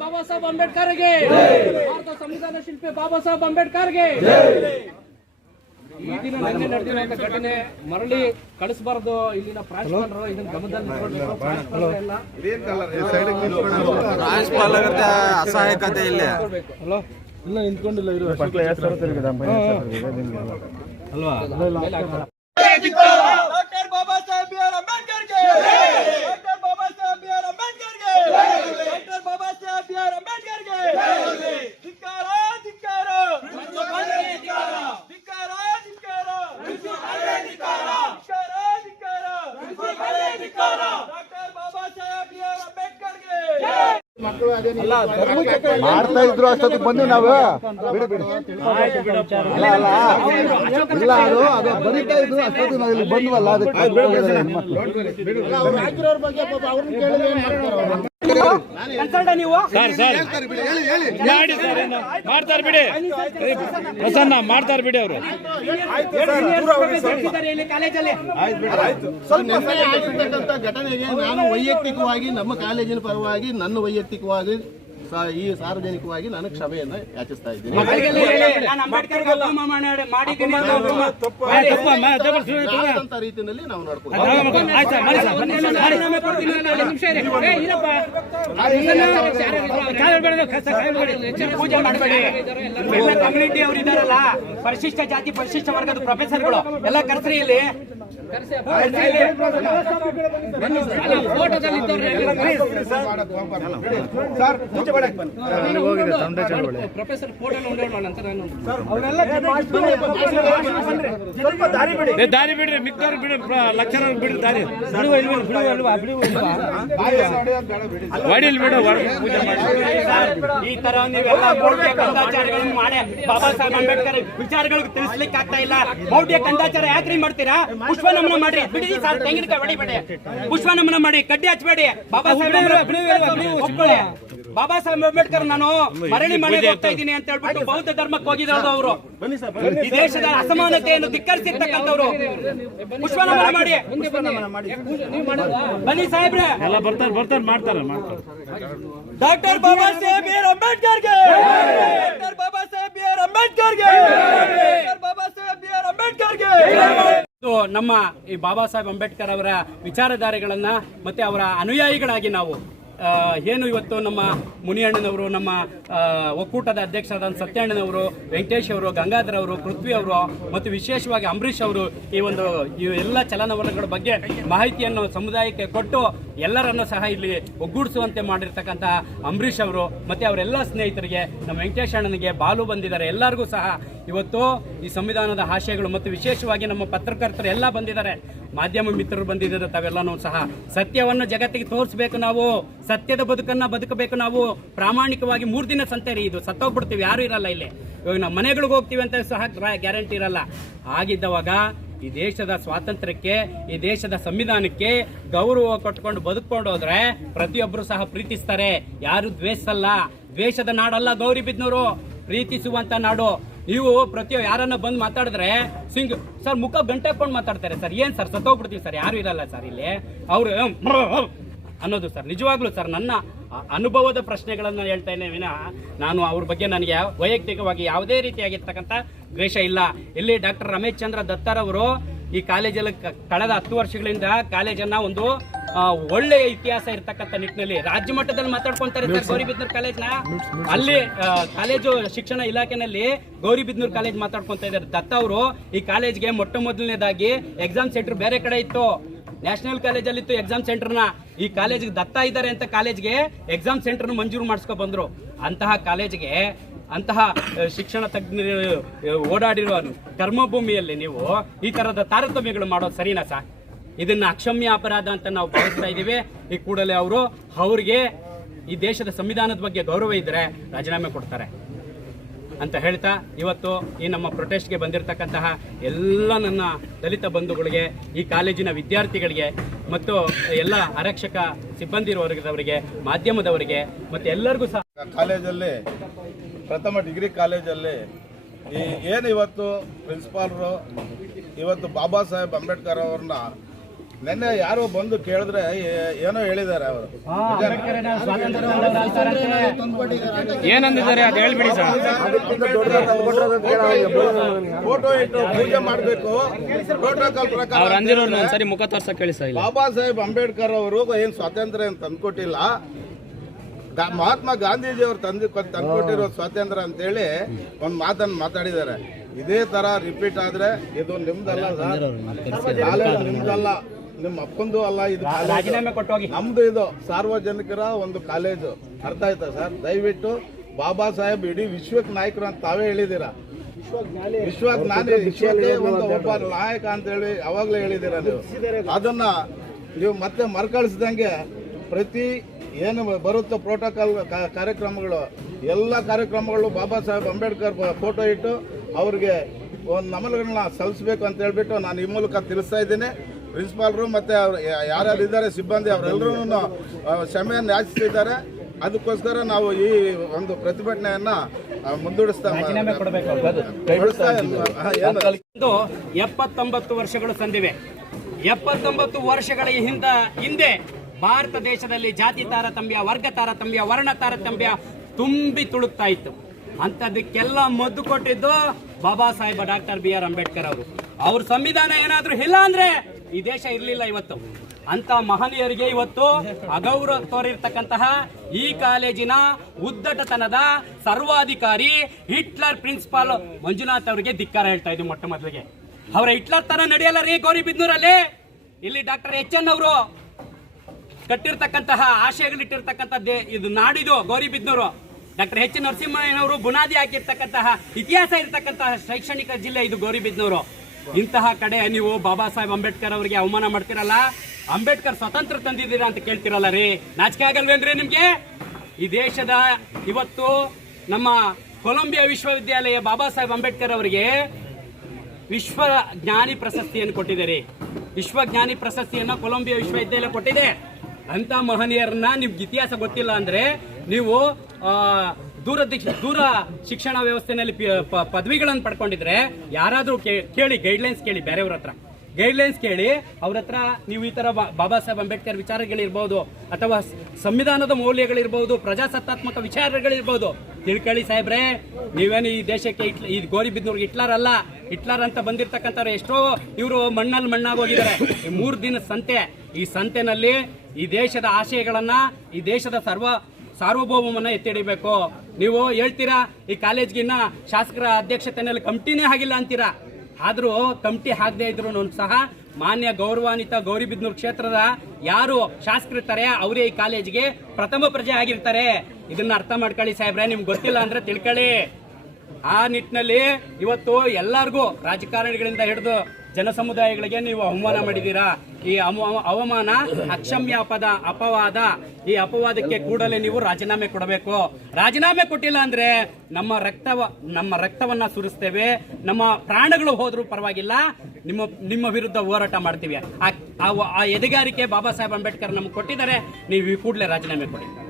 ಬಾಬಾ ಸಾಹೇಬ್ ಅಂಬೇಡ್ಕರ್ಗೆ. ಭಾರತ ಸಂವಿಧಾನ ಶಿಲ್ಪಿ ಬಾಬಾ ಸಾಹೇಬ್ ಅಂಬೇಡ್ಕರ್ಗೆ. ಈ ದಿನ ನಿನ್ನೆ ನಡೆದಿರುವಂತ ಘಟನೆ ಮರಳಿ ಕಳಿಸಬಾರದು ಇಲ್ಲಿನ ಪ್ರಾಂಶುಪಾಲರು ಇದನ್ನ ಗಮನದಲ್ಲಿ ಇಟ್ಕೊಳ್ಬೇಕು. ಅಸಹಾಯಕತೆ ಇಲ್ಲ. ಪ್ರಾಂಶುಪಾಲರದ ಅಸಹಾಯಕತೆ ಇಲ್ಲೇ. ಅಲ್ವಾ Saheb B R ಅಂಬೇಡ್ಕರ್ಗೆ doctor Baba Saheb B R ಅಂಬೇಡ್ಕರ್ಗೆ doctor Baba Saheb B R ಅಂಬೇಡ್ಕರ್ಗೆ ಧಿಕ್ಕಾರ ಧಿಕ್ಕಾರ ಧಿಕ್ಕಾರ ಧಿಕ್ಕಾರ ಧಿಕ್ಕಾರ ಧಿಕ್ಕಾರ doctor Baba Saheb B R ಅಂಬೇಡ್ಕರ್ಗೆ ಮಾಡ್ತಾ ಇದ್ರು ಅಷ್ಟೊತ್ತಿಗೆ ಬಂದು ನಾವು. ಬಿಡಿ ಬಿಡಿ. ಅಲ್ಲ ಅಲ್ಲ. ಇಲ್ಲ ಅದು ಅದು ಬರೀತಾ ಇದ್ರು ಅಷ್ಟೊತ್ತಿಗೆ ನಾವು ಇಲ್ಲಿ ಬಂದ್ವಲ್ಲ ಅದಕ್ಕೆ ಮಾಡ್ತಾರೆ ಬಿಡಿ ಪ್ರಸನ್ನ ಮಾಡ್ತಾರೆ ಬಿಡಿ ಅವರು. ಘಟನೆಗೆ ನಾನು ವೈಯಕ್ತಿಕವಾಗಿ ನಮ್ಮ ಕಾಲೇಜಿನ ಪರವಾಗಿ ನನ್ನ ವೈಯಕ್ತಿಕವಾಗಿ ಈ ಸಾರ್ವಜನಿಕವಾಗಿ ನಾನು ಕ್ಷಮೆಯನ್ನ ಯಾಚಿಸ್ತಾ ಇದ್ದೀನಿ ರೀತಿಯಲ್ಲಿ ನಾವು ನೋಡ್ಕೊಂಡು ಪರಿಶಿಷ್ಟ ಜಾತಿ ಪರಿಶಿಷ್ಟ ವರ್ಗದ ಪ್ರೊಫೆಸರ್ಗಳು ಎಲ್ಲ ಕರ್ಸ್ರಿ ಇಲ್ಲಿ ಪ್ರೊಫೆಸರ್ ದಾರಿ ಬಿಡ್ರಿ ಮಿಕ್ಕವ್ರು ಬಿಡ್ರಿ ಲಕ್ಷಣ ಬಿಡ್ರಿ ದಾರಿ. ವಡಿಲ್ ಬಿಡು ಹೊರಗೆ ಪೂಜೆ ಮಾಡಿ. ಈ ತರ ನೀವೆಲ್ಲ ಮೌಢ್ಯ ಕಂದಾಚಾರಗಳನ್ನು ಮಾಡಿ. ಬಾಬಾ ಸಾಹೇಬ್ ಅಂಬೇಡ್ಕರ್ ವಿಚಾರಗಳಿಗೆ ತಿಳಿಸ್ಲಿಕ್ಕೆ ಆಗ್ತಾ ಇಲ್ಲ. ಮೌಢ್ಯ ಕಂದಾಚಾರ ಯಾಕ್ರಿ ಮಾಡ್ತೀರಾ? ಪುಷ್ಪ ನಮನ ಮಾಡಿ ಬಿಡಿ ಸರ್ ತೆಂಗಿನಕಾಯಿ ಹೊಡಿಬೇಡಿ ಪುಷ್ಪ ನಮನ ಮಾಡಿ ಕಡ್ಡಿ ಹಚ್ಚಬೇಡಿ ಬಾಬಾ ಸಾಹೇಬ್. ಬಾಬಾ ಸಾಹೇಬ್ ಅಂಬೇಡ್ಕರ್ ನಾನು ಮರಳಿ ಮನೆಗೆ ಹೋಗ್ತಾ ಇದ್ದೀನಿ ಅಂತ ಹೇಳ್ಬಿಟ್ಟು ಬೌದ್ಧ ಧರ್ಮಕ್ಕೆ ಹೋಗಿರೋದು ಅವರು. ಈ ದೇಶದ ಅಸಮಾನತೆಯನ್ನು ಧಿಕ್ಕರಿಸಿರ್ತಕ್ಕಂಥವ್ರು. ಪುಷ್ಪ ನಮನ ಮಾಡಿ ಬನ್ನಿ ಸಾಹೇಬ್ರೆ. ಎಲ್ಲ ಬರ್ತಾರೆ ಬರ್ತಾರೆ ಮಾಡ್ತಾರೆ ಮಾಡ್ತಾರೆ. ಡಾಕ್ಟರ್ ಬಾಬಾ ಸಾಹೇಬ್ ಅಂಬೇಡ್ಕರ್ ಆರ್ ಅಂಬೇಡ್ಕರ್ಗೆ. ಡಾಕ್ಟರ್ ಬಾಬಾ ಸಾಹೇಬ್ ಅಂಬೇಡ್ಕರ್ ಬಾಬಾ ಸಾಹೇಬ್ ಅಂಬೇಡ್ಕರ್ ಇದು ನಮ್ಮ ಈ ಬಾಬಾ ಸಾಹೇಬ್ ಅಂಬೇಡ್ಕರ್ ಅವರ ವಿಚಾರಧಾರೆಗಳನ್ನು ಮತ್ತೆ ಅವರ ಅನುಯಾಯಿಗಳಾಗಿ ನಾವು ಏನು ಇವತ್ತು ನಮ್ಮ ಮುನಿಯಣ್ಣನವರು, ನಮ್ಮ ಒಕ್ಕೂಟದ ಅಧ್ಯಕ್ಷರಾದ ಸತ್ಯಣ್ಣನವರು, ವೆಂಕಟೇಶ್ ಅವರು, ಗಂಗಾಧರ್ ಅವರು, ಪೃಥ್ವಿ ಅವರು ಮತ್ತು ವಿಶೇಷವಾಗಿ ಅಂಬರೀಷ್ ಅವರು ಈ ಒಂದು, ಈ ಎಲ್ಲ ಚಲನವಲನಗಳ ಬಗ್ಗೆ ಮಾಹಿತಿಯನ್ನು ಸಮುದಾಯಕ್ಕೆ ಕೊಟ್ಟು ಎಲ್ಲರನ್ನು ಸಹ ಇಲ್ಲಿ ಒಗ್ಗೂಡಿಸುವಂತೆ ಮಾಡಿರ್ತಕ್ಕಂಥ ಅಂಬರೀಷ್ ಅವರು ಮತ್ತು ಅವರೆಲ್ಲ ಸ್ನೇಹಿತರಿಗೆ, ನಮ್ಮ ವೆಂಕಟೇಶ್ ಅಣ್ಣನಿಗೆ ಬಾಲು ಬಂದಿದ್ದಾರೆ. ಎಲ್ಲರಿಗೂ ಸಹ ಇವತ್ತು ಈ ಸಂವಿಧಾನದ ಆಶಯಗಳು ಮತ್ತು ವಿಶೇಷವಾಗಿ ನಮ್ಮ ಪತ್ರಕರ್ತರು ಎಲ್ಲ ಬಂದಿದ್ದಾರೆ. ಮಾಧ್ಯಮ ಮಿತ್ರರು ಬಂದಿದ್ದಾರೆ, ತಾವೆಲ್ಲನೂ ಸಹ. ಸತ್ಯವನ್ನು ಜಗತ್ತಿಗೆ ತೋರಿಸ್ಬೇಕು ನಾವು, ಸತ್ಯದ ಬದುಕನ್ನ ಬದುಕಬೇಕು ನಾವು. ಪ್ರಾಮಾಣಿಕವಾಗಿ ಮೂರು ದಿನ ಸಂತೆ ರೀ ಇದು, ಸತ್ತೋಗ್ಬಿಡ್ತೀವಿ, ಯಾರು ಇರಲ್ಲ ಇಲ್ಲಿ. ಇವಾಗ ನಾವು ಮನೆಗಳಿಗೆ ಹೋಗ್ತೀವಿ ಅಂತ ಸಹ ಗ್ಯಾರಂಟಿ ಇರಲ್ಲ. ಆಗಿದ್ದವಾಗ ಈ ದೇಶದ ಸ್ವಾತಂತ್ರ್ಯಕ್ಕೆ, ಈ ದೇಶದ ಸಂವಿಧಾನಕ್ಕೆ ಗೌರವ ಕೊಟ್ಕೊಂಡು ಬದುಕೊಂಡು ಹೋದ್ರೆ ಪ್ರತಿಯೊಬ್ಬರು ಸಹ ಪ್ರೀತಿಸ್ತಾರೆ. ಯಾರು ದ್ವೇಷಲ್ಲ ದ್ವೇಷದ ನಾಡಲ್ಲ ಗೌರಿ ಬಿದ್ನೂರು. ಪ್ರೀತಿಸುವಂತ ನಾಡು. ನೀವು ಪ್ರತಿ ಯಾರನ್ನ ಬಂದು ಮಾತಾಡಿದ್ರೆ ಸಿಂಗ್, ಸರ್ ಮುಖ ಗಂಟೆ ಹಾಕೊಂಡು ಮಾತಾಡ್ತಾರೆ ಸರ್. ಏನ್ ಸರ್ ಸತ್ತೋಗ್ಬಿಡ್ತೀವಿ ಸರ್? ಯಾರು ಇರಲ್ಲ ಸರ್ ಇಲ್ಲಿ. ಅವರು ಅನ್ನೋದು ಸರ್. ನಿಜವಾಗ್ಲೂ ಸರ್, ನನ್ನ ಅನುಭವದ ಪ್ರಶ್ನೆಗಳನ್ನ ಹೇಳ್ತೇನೆ ವಿನಃ, ನಾನು ಅವ್ರ ಬಗ್ಗೆ ನನಗೆ ವೈಯಕ್ತಿಕವಾಗಿ ಯಾವುದೇ ರೀತಿಯಾಗಿರ್ತಕ್ಕಂಥ ದ್ವೇಷ ಇಲ್ಲ. ಇಲ್ಲಿ ಡಾಕ್ಟರ್ ರಮೇಶ್ ಚಂದ್ರ ದತ್ತರವರು ಈ ಕಾಲೇಜಲ್ಲಿ ಕಳೆದ ಹತ್ತು ವರ್ಷಗಳಿಂದ ಕಾಲೇಜನ್ನ ಒಂದು ಒಳ್ಳೆಯ ಇತಿಹಾಸ ಇರ್ತಕ್ಕಂಥ ನಿಟ್ಟಿನಲ್ಲಿ ರಾಜ್ಯ ಮಟ್ಟದಲ್ಲಿ ಮಾತಾಡ್ಕೊಂತಾರೆ ಸರ್ ಗೌರಿಬಿದ್ನೂರ್ ಕಾಲೇಜ್ನ. ಅಲ್ಲಿ ಕಾಲೇಜು ಶಿಕ್ಷಣ ಇಲಾಖೆನಲ್ಲಿ ಗೌರಿಬಿದ್ನೂರ್ ಕಾಲೇಜ್ ಮಾತಾಡ್ಕೊಂತ ಇದ್ದಾರೆ. ದತ್ತ ಅವರು ಈ ಕಾಲೇಜ್ಗೆ ಮೊಟ್ಟ ಮೊದಲನೇದಾಗಿ ಎಕ್ಸಾಮ್ ಸೆಂಟರ್ ಬೇರೆ ಕಡೆ ಇತ್ತು. ನ್ಯಾಷನಲ್ ಕಾಲೇಜಲ್ಲಿ ಇತ್ತು ಎಕ್ಸಾಮ್ ಸೆಂಟರ್ನ ಈ ಕಾಲೇಜ್ಗೆ ದತ್ತ ಇದ್ದಾರೆ ಅಂತ ಕಾಲೇಜ್ಗೆ ಎಕ್ಸಾಮ್ ಸೆಂಟರ್ನ ಮಂಜೂರು ಮಾಡಿಸ್ಕೊ ಬಂದ್ರು. ಅಂತಹ ಕಾಲೇಜ್ಗೆ ಅಂತಹ ಶಿಕ್ಷಣ ತಜ್ಞರು ಓಡಾಡಿರುವ ಕರ್ಮಭೂಮಿಯಲ್ಲಿ ನೀವು ಈ ತರದ ತಾರತಮ್ಯಗಳು ಮಾಡೋದು ಸರಿನಾ ಸರ್? ಇದನ್ನ ಅಕ್ಷಮ್ಯ ಅಪರಾಧ ಅಂತ ನಾವು ಭಾವಿಸ್ತಾ ಇದ್ದೀವಿ. ಈ ಕೂಡಲೇ ಅವರು ಅವ್ರಿಗೆ ಈ ದೇಶದ ಸಂವಿಧಾನದ ಬಗ್ಗೆ ಗೌರವ ಇದ್ರೆ ರಾಜೀನಾಮೆ ಕೊಡ್ತಾರೆ ಅಂತ ಹೇಳ್ತಾ ಇವತ್ತು ಈ ನಮ್ಮ ಪ್ರೊಟೆಸ್ಟ್ಗೆ ಬಂದಿರತಕ್ಕಂತಹ ಎಲ್ಲ ನನ್ನ ದಲಿತ ಬಂಧುಗಳಿಗೆ, ಈ ಕಾಲೇಜಿನ ವಿದ್ಯಾರ್ಥಿಗಳಿಗೆ ಮತ್ತು ಎಲ್ಲ ಆರಕ್ಷಕ ಸಿಬ್ಬಂದಿ ವರ್ಗದವರಿಗೆ, ಮಾಧ್ಯಮದವರಿಗೆ ಮತ್ತು ಎಲ್ಲರಿಗೂ ಸಹ ಕಾಲೇಜಲ್ಲಿ, ಪ್ರಥಮ ಡಿಗ್ರಿ ಕಾಲೇಜಲ್ಲಿ ಈ ಏನು ಇವತ್ತು ಪ್ರಿನ್ಸಿಪಾಲ್ರು ಇವತ್ತು ಬಾಬಾ ಸಾಹೇಬ್ ಅಂಬೇಡ್ಕರ್ ಅವ್ರನ್ನ ನಿನ್ನೆ ಯಾರೋ ಬಂದು ಕೇಳಿದ್ರೆ ಏನೋ ಹೇಳಿದ್ದಾರೆ ಅವರು. ಏನಂದಿದ್ದಾರೆ ಅದು ಹೇಳ್ಬಿಡಿ ಸರ್. ಫೋಟೋ ಇಟ್ಟು ಪೂಜೆ ಮಾಡಬೇಕು. ಪ್ರೋಟೋಕಾಲ್ ಪ್ರಕಾರ ಅವ್ರು ಅಂದಿರೋರು ಒಂದ್ಸರಿ ಮುಖ ತೋರ್ಸಕ್ ಕೇಳಿ ಇಲ್ಲ. ಬಾಬಾ ಸಾಹೇಬ್ ಅಂಬೇಡ್ಕರ್ ಅವರು ಏನ್ ಸ್ವಾತಂತ್ರ್ಯ ಅಂತ ತಂದ್ಕೊಟ್ಟಿಲ್ಲ ಮಹಾತ್ಮ ಗಾಂಧೀಜಿ ಅವರು ತಂದು ತಂದ್ಕೊಟ್ಟಿರೋ ಸ್ವಾತಂತ್ರ್ಯ ಅಂತೇಳಿ ಒಂದ್ ಮಾತನ್ನು ಮಾತಾಡಿದ್ದಾರೆ. ಇದೇ ತರ ರಿಪೀಟ್ ಆದ್ರೆ ಇದು ನಿಮ್ದಲ್ಲ ಸರ್. ನಿಮ್ದಲ್ಲ. ನಿಮ್ಮ ಅಪ್ಪಂದು ಅಲ್ಲ ಇದು. ರಾಜೀನಾಮೆ ಕೊಟ್ಟೋಗಿ ನಮ್ದು ಇದು ಸಾರ್ವಜನಿಕರ ಒಂದು ಕಾಲೇಜು ಅರ್ಥ ಆಯ್ತಾ ಸರ್? ದಯವಿಟ್ಟು ಬಾಬಾ ಸಾಹೇಬ್ ಇಡೀ ವಿಶ್ವಕ್ಕೆ ನಾಯಕರು ಅಂತ ತಾವೇ ಹೇಳಿದ್ದೀರಾ? ವಿಶ್ವಜ್ಞಾನಿ ವಿಶ್ವದೇ ಒಂದು ಒಬ್ಬ ನಾಯಕ ಅಂತ ಹೇಳಿ ಅವಾಗಲೇ ಹೇಳಿದಿರ ನೀವು? ಅದನ್ನ ನೀವು ಮತ್ತೆ ಮರುಕಳಿಸ್ದಂಗೆ ಪ್ರತಿ ಏನು ಬರುತ್ತೋ ಪ್ರೋಟೋಕಾಲ್ ಕಾರ್ಯಕ್ರಮಗಳು ಎಲ್ಲ ಕಾರ್ಯಕ್ರಮಗಳು ಬಾಬಾ ಸಾಹೇಬ್ ಅಂಬೇಡ್ಕರ್ ಫೋಟೋ ಇಟ್ಟು ಅವ್ರಿಗೆ ಒಂದು ನಮಲ್ಗಳನ್ನ ಸಲ್ಲಿಸಬೇಕು ಅಂತ ಹೇಳ್ಬಿಟ್ಟು ನಾನು ಈ ಮೂಲಕ ತಿಳಿಸ್ತಾ ಇದ್ದೀನಿ. ಪ್ರಿನ್ಸಿಪಾಲ್ರು ಮತ್ತೆ ಅವ್ರು ಯಾರ್ಯಾರು ಇದ್ದಾರೆ ಸಿಬ್ಬಂದಿ ಅವರೆಲ್ಲರೂ ಕ್ಷಮೆಯನ್ನು ಯಾಚಿಸಿದ್ದಾರೆ ಅದಕ್ಕೋಸ್ಕರ ನಾವು ಈ ಒಂದು ಪ್ರತಿಭಟನೆಯನ್ನ ಮುಂದೂಡಿಸ್ತಾರೆ ಮುಂದೂಡಿಸ್ತಾ ಎಪ್ಪತ್ತೊಂಬತ್ತು ವರ್ಷಗಳು ಸಂದಿವೆ. ಎಪ್ಪತ್ತೊಂಬತ್ತು ವರ್ಷಗಳ ಹಿಂದ ಹಿಂದೆ ಭಾರತ ದೇಶದಲ್ಲಿ ಜಾತಿ ತಾರತಮ್ಯ ವರ್ಗ ತಾರತಮ್ಯ ವರ್ಣ ತಾರತಮ್ಯ ತುಂಬಿ ತುಳುಕ್ತಾ ಇತ್ತು. ಅಂತದಕ್ಕೆಲ್ಲ ಮದ್ದು ಕೊಟ್ಟಿದ್ದು Baba Saheb doctor B R Ambedkar ಅವರು. ಅವ್ರ ಸಂವಿಧಾನ ಏನಾದ್ರೂ ಇಲ್ಲ ಅಂದ್ರೆ ಈ ದೇಶ ಇರಲಿಲ್ಲ ಇವತ್ತು. ಅಂತ ಮಹನೀಯರಿಗೆ ಇವತ್ತು ಅಗೌರವ ತೋರಿರ್ತಕ್ಕಂತಹ ಈ ಕಾಲೇಜಿನ ಉದ್ದಟತನದ ಸರ್ವಾಧಿಕಾರಿ ಹಿಟ್ಲರ್ ಪ್ರಿನ್ಸಿಪಾಲ್ ಮಂಜುನಾಥ್ ಅವರಿಗೆ ಧಿಕ್ಕಾರ ಹೇಳ್ತಾ ಇದ್ದೀವಿ ಮೊಟ್ಟ ಮೊದಲಿಗೆ. ಅವರ ಹಿಟ್ಲರ್ ತರ ನಡೆಯಲ್ಲ ರೀ ಗೌರಿಬಿದ್ನೂರಲ್ಲಿ ಇಲ್ಲಿ ಡಾಕ್ಟರ್ ಎಚ್ ಎನ್ ಅವರು ಕಟ್ಟಿರ್ತಕ್ಕಂತಹ ಆಶಯಗಳಿಟ್ಟಿರ್ತಕ್ಕಂಥ ಇದು ನಾಡಿದು ಗೌರಿಬಿದ್ನೂರು ಡಾಕ್ಟರ್ ಎಚ್ ನರಸಿಂಹಯ್ಯನವರು ಬುನಾದಿ ಆಗಿರ್ತಕ್ಕಂತಹ ಇತಿಹಾಸ ಇರ್ತಕ್ಕಂತಹ ಶೈಕ್ಷಣಿಕ ಜಿಲ್ಲೆ ಇದು ಗೌರಿಬಿದ್ನೂರು ಇಂತಹ ಕಡೆ ನೀವು ಬಾಬಾ ಸಾಹೇಬ್ ಅಂಬೇಡ್ಕರ್ ಅವರಿಗೆ ಅವಮಾನ ಮಾಡ್ತಿರಲ್ಲ? ಅಂಬೇಡ್ಕರ್ ಸ್ವತಂತ್ರ ತಂದಿದ್ದೀರಾ ಅಂತ ಕೇಳ್ತಿರಲ್ಲ ರೀ. ನಾಚಿಕೆ ಆಗಲ್ವೇನ್ರಿ ನಿಮ್ಗೆ? ಈ ದೇಶದ ಇವತ್ತು ನಮ್ಮ ಕೊಲಂಬಿಯಾ ವಿಶ್ವವಿದ್ಯಾಲಯ ಬಾಬಾ ಸಾಹೇಬ್ ಅಂಬೇಡ್ಕರ್ ಅವರಿಗೆ ವಿಶ್ವ ಜ್ಞಾನಿ ಪ್ರಶಸ್ತಿಯನ್ನು ಕೊಟ್ಟಿದ್ದಾರೆ ವಿಶ್ವ ಜ್ಞಾನಿ ಪ್ರಶಸ್ತಿಯನ್ನ ಕೊಲಂಬಿಯಾ ವಿಶ್ವವಿದ್ಯಾಲಯ ಕೊಟ್ಟಿದೆ. ಅಂತ ಮಹನೀಯರನ್ನ ನಿಮ್ಗೆ ಇತಿಹಾಸ ಗೊತ್ತಿಲ್ಲ ಅಂದ್ರೆ ನೀವು ದೂರ ದೂರ ಶಿಕ್ಷಣ ವ್ಯವಸ್ಥೆನಲ್ಲಿ ಪದವಿಗಳನ್ನು ಪಡ್ಕೊಂಡಿದ್ರೆ ಯಾರಾದರೂ ಕೇಳಿ ಗೈಡ್ಲೈನ್ಸ್ ಕೇಳಿ, ಬೇರೆಯವ್ರ ಹತ್ರ. ಗೈಡ್ಲೈನ್ಸ್ ಕೇಳಿ, ಅವ್ರ ಹತ್ರ ನೀವು ಈ ಥರ ಬಾಬಾ ಸಾಹೇಬ್ ಅಂಬೇಡ್ಕರ್ ವಿಚಾರಗಳಿರ್ಬೋದು, ಅಥವಾ ಸಂವಿಧಾನದ ಮೌಲ್ಯಗಳಿರ್ಬೋದು, ಪ್ರಜಾಸತ್ತಾತ್ಮಕ ವಿಚಾರಗಳಿರ್ಬೋದು, ತಿಳ್ಕೊಳ್ಳಿ ಸಾಹೇಬ್ರೆ, ನೀವೇನು ಈ ದೇಶಕ್ಕೆ ಇಟ್ ಈ ಗೋರಿಬಿದ್ನೂರ್ಗೆ ಹಿಟ್ಲರ್ ಅಲ್ಲ ಹಿಟ್ಲರ್ ಅಂತ ಬಂದಿರ್ತಕ್ಕಂಥವ್ರು ಎಷ್ಟೋ ಇವರು ಮಣ್ಣಲ್ಲಿ ಮಣ್ಣಾಗಿ ಹೋಗಿದ್ದಾರೆ. ಮೂರು ದಿನ ಸಂತೆ, ಈ ಸಂತೆನಲ್ಲಿ ಈ ದೇಶದ ಆಶಯಗಳನ್ನು, ಈ ದೇಶದ ಸರ್ವ ಸಾರ್ವಭೌಮವನ್ನ ಎತ್ತಿಡಿಬೇಕು ನೀವು ಹೇಳ್ತೀರಾ, ಈ ಕಾಲೇಜ್ಗಿನ್ನ ಶಾಸಕರ ಅಧ್ಯಕ್ಷತೆಯಲ್ಲಿ ಕಮಿಟಿನೇ ಆಗಿಲ್ಲ ಅಂತೀರಾ? ಆದರೂ ಕಮಿಟಿ ಆಗದೆ ಇದ್ರು ಸಹ ಮಾನ್ಯ ಗೌರವಾನ್ವಿತ ಗೌರಿಬಿದ್ನೂರು ಕ್ಷೇತ್ರದ ಯಾರು ಶಾಸಕರಿರ್ತಾರೆ, ಅವರೇ ಈ ಕಾಲೇಜಿಗೆ ಪ್ರಥಮ ಪ್ರಜೆ ಆಗಿರ್ತಾರೆ. ಇದನ್ನ ಅರ್ಥ ಮಾಡ್ಕೊಳ್ಳಿ ಸಾಹೇಬ್ರೆ, ನಿಮ್ಗೆ ಗೊತ್ತಿಲ್ಲ ಅಂದ್ರೆ ತಿಳ್ಕೊಳ್ಳಿ. ಆ ನಿಟ್ಟಿನಲ್ಲಿ ಇವತ್ತು ಎಲ್ಲರಿಗೂ ರಾಜಕಾರಣಿಗಳಿಂದ ಹಿಡಿದು ಜನಸಮುದಾಯಗಳಿಗೆ ನೀವು ಅವಮಾನ ಮಾಡಿದ್ದೀರಾ? ಈ ಅವ- ಅವಮಾನ ಅಕ್ಷಮ್ಯ ಪದ ಅಪವಾದ ಈ ಅಪವಾದಕ್ಕೆ ಕೂಡಲೇ ನೀವು ರಾಜೀನಾಮೆ ಕೊಡಬೇಕು. ರಾಜೀನಾಮೆ ಕೊಟ್ಟಿಲ್ಲ ಅಂದ್ರೆ ನಮ್ಮ ರಕ್ತವ ನಮ್ಮ ರಕ್ತವನ್ನ ಸುರಿಸ್ತೇವೆ. ನಮ್ಮ ಪ್ರಾಣಗಳು ಹೋದ್ರೂ ಪರವಾಗಿಲ್ಲ. ನಿಮ್ಮ ನಿಮ್ಮ ವಿರುದ್ಧ ಹೋರಾಟ ಮಾಡ್ತೀವಿ. ಆ ಎದೆಗಾರಿಕೆ ಬಾಬಾ ಸಾಹೇಬ್ ಅಂಬೇಡ್ಕರ್ ನಮ್ಗೆ ಕೊಟ್ಟಿದ್ದಾರೆ. ನೀವು ಈ ಕೂಡಲೇ ರಾಜೀನಾಮೆ ಕೊಡಿ.